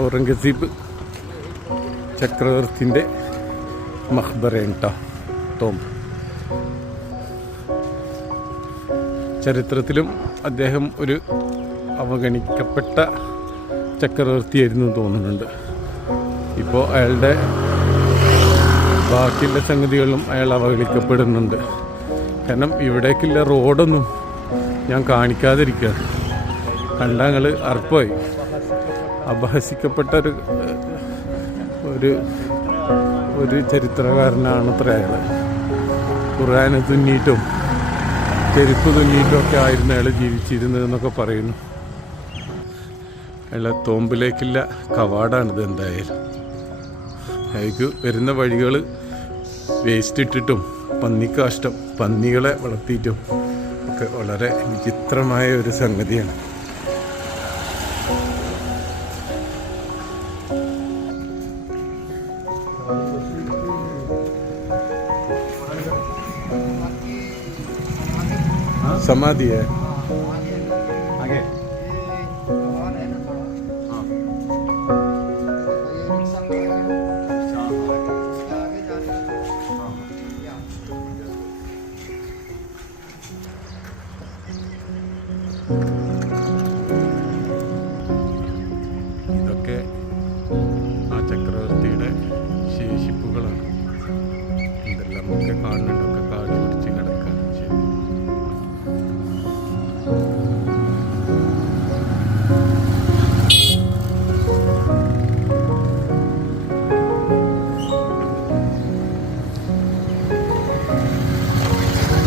ഔറംഗസീബ് ചക്രവർത്തിൻ്റെ മഖ്ബറയാണ് കേട്ടോ ടോംബ്. ചരിത്രത്തിലും അദ്ദേഹം ഒരു അവഗണിക്കപ്പെട്ട ചക്രവർത്തിയായിരുന്നു തോന്നുന്നുണ്ട്. ഇപ്പോൾ അയാളുടെ ബാക്കിയുള്ള സംഗതികളും അയാൾ അവഗണിക്കപ്പെടുന്നുണ്ട്. കാരണം ഇവിടേക്കുള്ള റോഡൊന്നും ഞാൻ കാണിക്കാതിരിക്കുകയാണ്. കണ്ടങ്ങൾ അർപ്പമായി അപഹസിക്കപ്പെട്ട ഒരു ചരിത്രകാരനാണ് അത്ര അയാൾ. ഖുർആന് തുന്നിയിട്ടും ചെരുപ്പ് തുന്നിയിട്ടും ഒക്കെ ആയിരുന്നു അയാൾ ജീവിച്ചിരുന്നതെന്നൊക്കെ പറയുന്നു. അയാളെ തോമ്പിലേക്കുള്ള കവാടാണിത്. എന്തായാലും അയാൾക്ക് വരുന്ന വഴികൾ വേസ്റ്റ് ഇട്ടിട്ടും പന്നിക്കാഷ്ടം, പന്നികളെ വളർത്തിയിട്ടും ഒക്കെ വളരെ വിചിത്രമായ ഒരു സംഗതിയാണ്. समाधि है आगे। ഇതൊക്കെ ആ ചക്രവർത്തിയുടെ ശേഷിപ്പുകളാണ്. ഇതെല്ലാം ഒക്കെ കാണുന്നുണ്ടൊക്കെ കാട് പിടിച്ച് കിടക്കാൻ ചെയ്യും.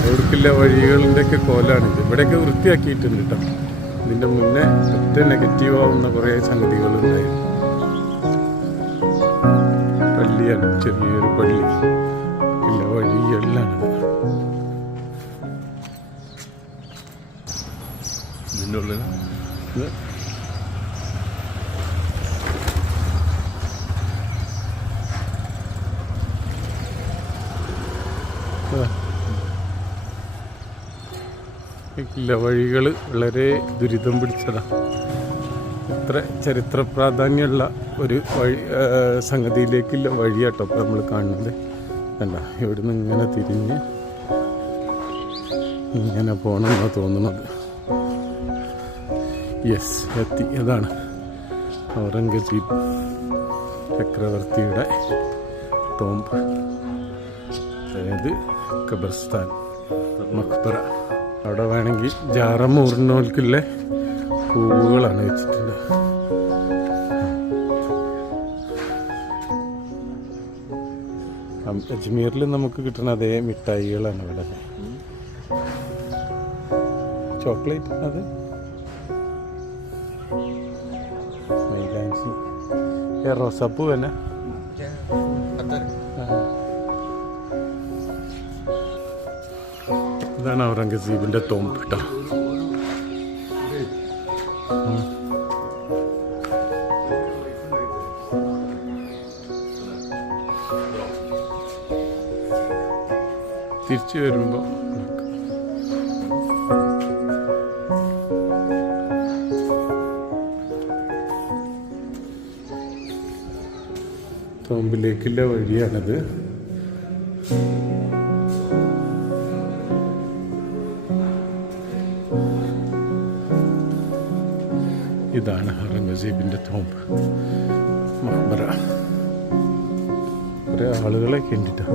അവർക്കുള്ള വഴികളുടെയൊക്കെ കോലാണിത്. ഇവിടെയൊക്കെ വൃത്തിയാക്കിയിട്ടുണ്ട് കേട്ടോ. ഇതിൻ്റെ മുന്നേ ഒറ്റ നെഗറ്റീവ് ആവുന്ന കുറേ സംഗതികളുണ്ടായിരുന്നു. പള്ളിയാണ്, ചെറിയൊരു പള്ളി. ഇല്ല വഴികളിലാണിത്. ഇതിൻ്റെ ഉള്ളിൽ ഇല്ല വഴികൾ വളരെ ദുരിതം പിടിച്ചതാണ്. ഇത്ര ചരിത്ര പ്രാധാന്യമുള്ള ഒരു വഴി സംഗതിയിലേക്കുള്ള വഴിയാട്ടോ ഇപ്പം നമ്മൾ കാണുന്നത്. അല്ല ഇവിടുന്ന് ഇങ്ങനെ തിരിഞ്ഞ് ഇങ്ങനെ പോകണമെന്നാണ് തോന്നുന്നത്. യെസ് എത്തി. അതാണ് ഔറംഗസീബ് ചക്രവർത്തിയുടെ ടോംബ്, അതായത് ഖബർസ്ഥാൻ, മഖ്ബറ. അവിടെ വേണമെങ്കിൽ ജാറമൂറിനോൽക്കുള്ള പൂവുകളാണ് വെച്ചിട്ടുണ്ട്. അജ്മീറിൽ നമുക്ക് കിട്ടുന്ന അതേ മിഠായികളാണ് ഇവിടെ. ചോക്ലേറ്റ് അത് മൈലാഞ്ചി റോസാപ്പൂ തന്നെ. ഇതാണ് ഔറംഗസീബിൻ്റെ ടോംബ് കേട്ടോ. തിരിച്ചു വരുമ്പോൾ ടോംബിലേക്കുള്ള വഴിയാണിത്. ഇതാണ് ഔറംഗസീബിൻ്റെ ടോംബ് മഖ്ബറ. കുറേ ആളുകളൊക്കെ ഉണ്ടിട്ടോ.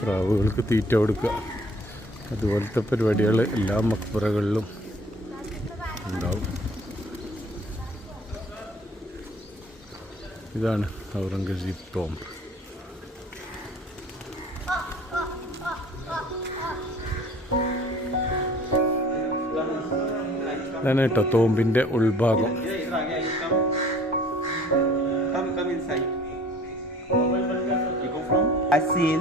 പ്രാവുകൾക്ക് തീറ്റ കൊടുക്കുക, അതുപോലത്തെ പരിപാടികൾ എല്ലാ മഖ്ബറകളിലും ഉണ്ടാവും. ഇതാണ് ഔറംഗസീബ് ടോംബ്. ഇതാണ് കേട്ടോ ടോംബിൻ്റെ ഉൾഭാഗം. Asil,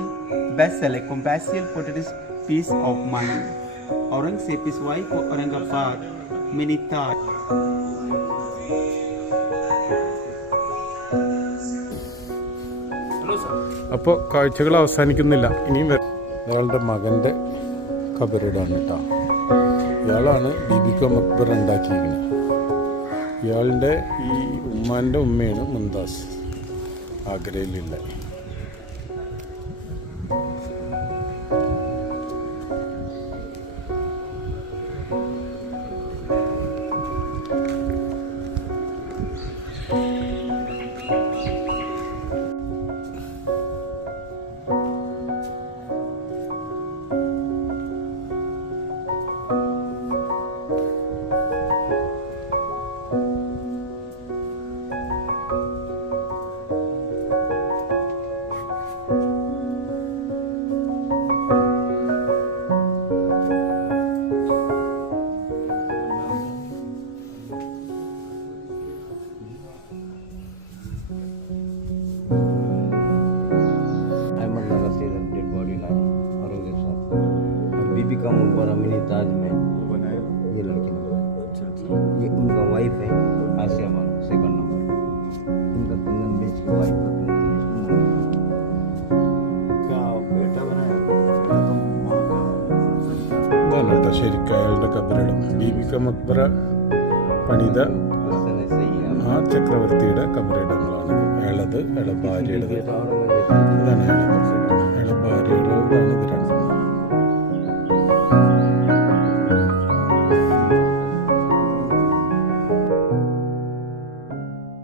Basel, a compassionate portrait piece of mind. Aurangzeb's wife Aurangabad, Minita. അപ്പോൾ കാഴ്ചകൾ അവസാനിക്കുന്നില്ല, ഇനിയും വരും. ഇയാളുടെ മകൻ്റെ ഖബറിടാണ് കേട്ടോ. ഇയാളാണ് ബീബിക മക്ബർ ഉണ്ടാക്കിയിരിക്കുന്നത്. ഇയാളുടെ ഈ ഉമ്മാൻ്റെ ഉമ്മയാണ് മുംതാസ്, ആഗ്രയിലുള്ള. बीबी का मकबरा मिनी ताज में ये लड़की नंबर, ये उनका वाइफ है आसिया बानो, सेकंड नंबर। इनका कुंदन बेच के वाइफ का कुंदन बेच क्या बेटा बनाया? ഇതാണ് കേട്ടോ ശരിക്കും അയാളുടെ ഖബറിടം. ബീബിക മക്ബറ പണിത सही है। ആ ചക്രവർത്തിയുടെ ഖബറിടങ്ങളാണ്. അയാളത്, അയാളുടെ ഭാര്യയുടേത്. ഇതാണ് അയാളുടെ ഖബറിടം. അയാളുടെ ഭാര്യയുടേതാണ് ഇത് രണ്ടും.